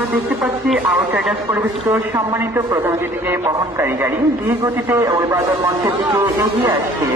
আমরা দেখতে পাচ্ছি আউটসাইডার্স পরিবেশিত সম্মানিত প্রধান অতিথিকে বহনকারী গাড়ি। ধীর গতিতে অভিবাদন মঞ্চের দিকে এগিয়ে আসছে।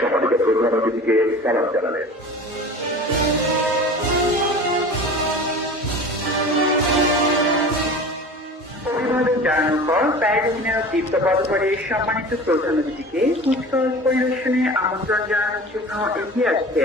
সম্মানিত প্রধান অতিথিকে সালাম জানালেন আমন্ত্রণ জানানোর জন্য এগিয়ে আসছে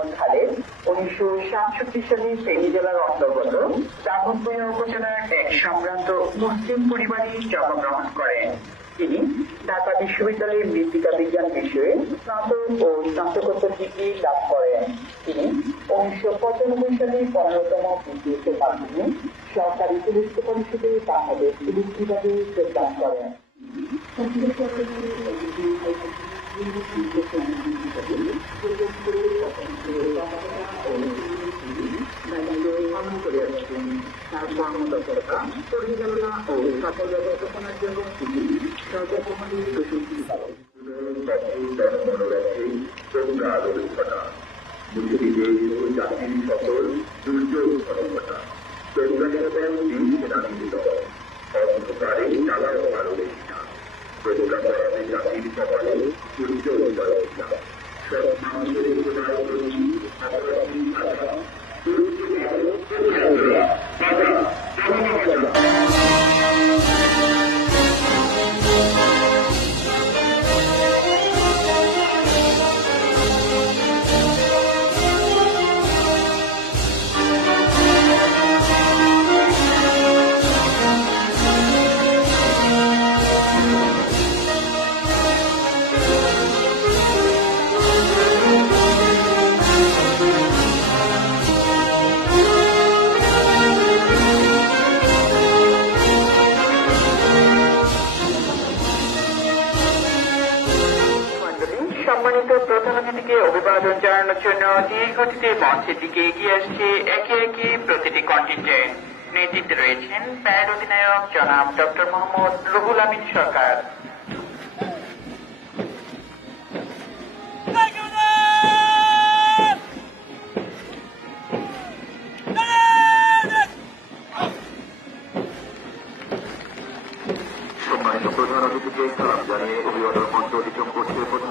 মোহাম্মদ খালেদ উনিশশো সাতষট্টি সালে ফেনী জেলার অন্তর্গত দাগনভূঞা উপজেলার এক সম্ভ্রান্ত মুসলিম পরিবারে জন্মগ্রহণ করেন। তিনি ঢাকা বিশ্ববিদ্যালয়ের মৃত্তিকা বিজ্ঞান বিষয়ে স্নাতক ও স্নাতকোত্তর ডিগ্রি লাভ করেন। তিনি উনিশশো পঁচানব্বই সালে পনেরোতম বিসিএসের মাধ্যমে সরকারি পুলিশ পরিষদে বাংলাদেশ পুলিশ বিভাগে যোগদান করেন। পালন কর্মদক্ষতা পরিচালনা ও সকল ব্যবস্থাপনার জন্য তিনি সর্বপ্রমাণী প্রশংসিত পালন মনোরাজ্যে তোমরা আলোর ঘটা ও জাতির সকল দুর্যোগ ঘটা যেন দিন সেনানিত অন্ধকারে চালাও আলোরে তোমরা পড়াবে জাতির কপালে সূর্য উদয় সব মানুষের উপকার করছি আলো বাধা extrema izquierda. অভিবাদন জানানোর জন্য দীর্ঘটিতে মঞ্চের দিকে এগিয়ে আসছে একে একে প্রতিটি কন্টিনজেন্ট নেতৃত্বে রয়েছেন প্যাড অধিনায়ক জনাব ডক্টর মোহাম্মদ রুহুল আমিন সরকার। সম্মানিত প্রধান অতিথিকে সালাম জানিয়ে অভিবাদন মঞ্চ অতিক্রম করছে প্রথম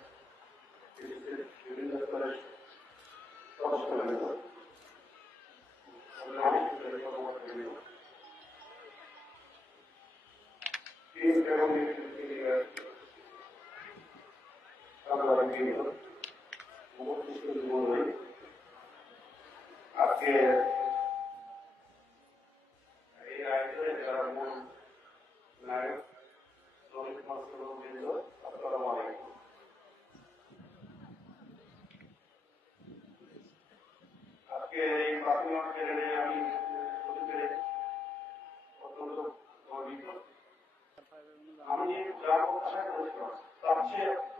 আজকে এই আয়োজনে যারা মূল নায়ক শ্রমিক মন্ত্রবৃন্দ আসসালাম আলাইকুম আজকে এই প্রাথমিক আমি অত্যন্ত গর্বিত। here.